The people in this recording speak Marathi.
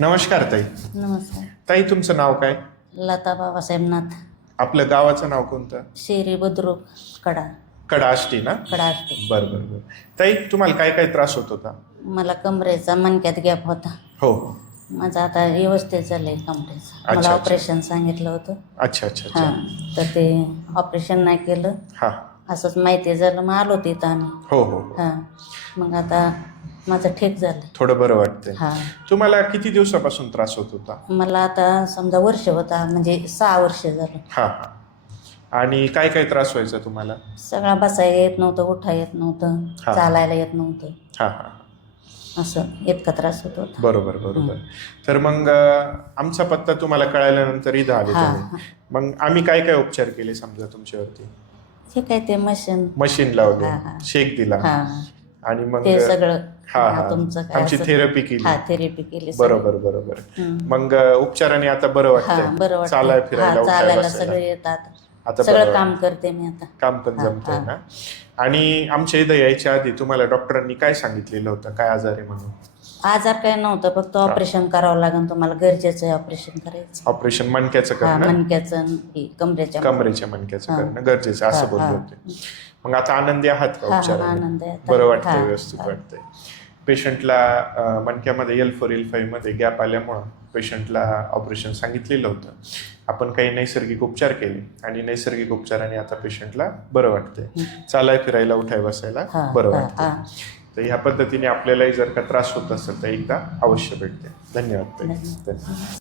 नमस्कार ताई. नमस्कार. ताई तुमचं नाव काय? लता बाबासाहेब नाथ. आपलं गावाचं नाव कोणतं? शेरी बुद्रुक कडा. कडा आष्टी ना? कडा असते बरं बरं बरं. ताई तुम्हाला काय काय त्रास होत होता? मला कमरेचा मणक्यात गॅप होता. हो. हो माझं आता व्यवस्थित झालंय कमरेचं. मला अच्छा. ऑपरेशन सांगितलं होतं. अच्छा अच्छा अच्छा. हां तर ते ऑपरेशन नाही केलं. हा. असंच माहिती झालं. मग आलो तिथं आम्ही. हो हो हो. हां. मग आता माझं ठीक झालं. थोडं बरं वाटतंय. हां. तुम्हाला किती दिवसापासून त्रास होत होता? मला आता समजा वर्ष होता म्हणजे सहा वर्ष झालं. हा. हा आणि काय काय त्रास व्हायचा तुम्हाला? सगळा बसायला येत नव्हतं उठा येत नव्हतं हां. चालायला येत नव्हतं. हा हा. असं इतका त्रास होत होता. बरोबर बरोबर. तर मग अं, आमचा पत्ता तुम्हाला कळाल्यानंतर इथं आले हां तुम्ही. मग आम्ही काय काय उपचार केले समजा तुमच्यावरती? हे काय ते मशीन मशीन लावले. हां, हां. शेक दिला. हा. आणि मग ते सगळं. हा तुमचं काय आमची थेरपी केली थेरपी केली सगळं. बरोबर बरोबर हम्म. मग अं, उपचाराने आता बरं हा वाटतंय वाटतं चालाय फिरायला हा, उठायला चालायला बसायला. सगळं येतात आता सगळं वाटतं. काम करते मी आता काम पण हा, जमतंय हा. ना आणि आमच्या इथं यायच्या आधी तुम्हाला डॉक्टरांनी काय सांगितलेलं होतं काय आजार आहे म्हणून आजार काय नव्हतं फक्त ऑपरेशन करावं लागेल तुम्हाला गरजेचं आहे ऑपरेशन करायचं ऑपरेशन मणक्याचं हा करणं मणक्याचं आणि हे कमरेच्या कमरेच्या मणक्याचं हा. करणं गरजेचं असं हा, बोलले हा. होते मग आता आनंदी आहात का हा, हा, उपचाराने आनंद आहे आता. बरं वाटतंय हा, व्यवस्थित हा. वाटतंय पेशंटला मणक्यामध्ये एल फोर एल फाईव्हमध्ये गॅप आल्यामुळं पेशंटला ऑपरेशन सांगितलेलं होतं आपण काही नैसर्गिक उपचार केले आणि नैसर्गिक उपचाराने आता पेशंटला बरं वाटतंय चालाय फिरायला उठाय बसायला बरं वाटतंय हा. तर ह्या पद्धतीने आपल्यालाही जर का त्रास होत असेल तर एकदा अवश्य भेटते. धन्यवाद. धन्यवाद